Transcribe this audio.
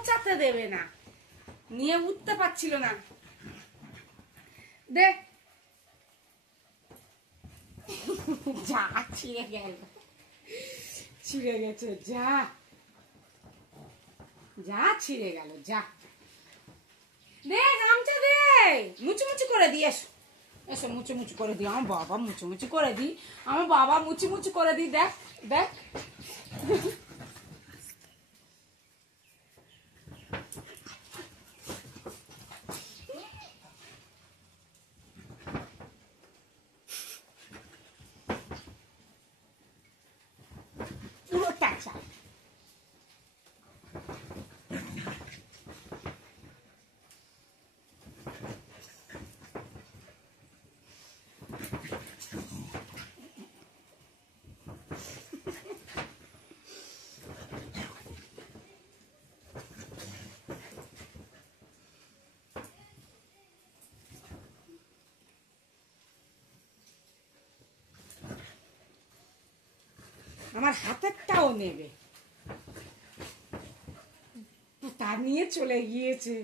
মোচাতে দেবে না, নিয়ে উঠতে পারছিল না। দেখ যা ছিঁড়ে গেল, ছিঁড়ে গেছে, যা যা ছিঁড়ে গেল, যা দে গামছা দে, মুচি করে দি, এসো এসো মুচি করে দি, আমার বাবা মুচি করে দি, আমার বাবা মুচি করে দি, দেখ দেখ পুরো টাচা। আমার হাতেরটাও নেবে, তা নিয়ে চলে গিয়েছে।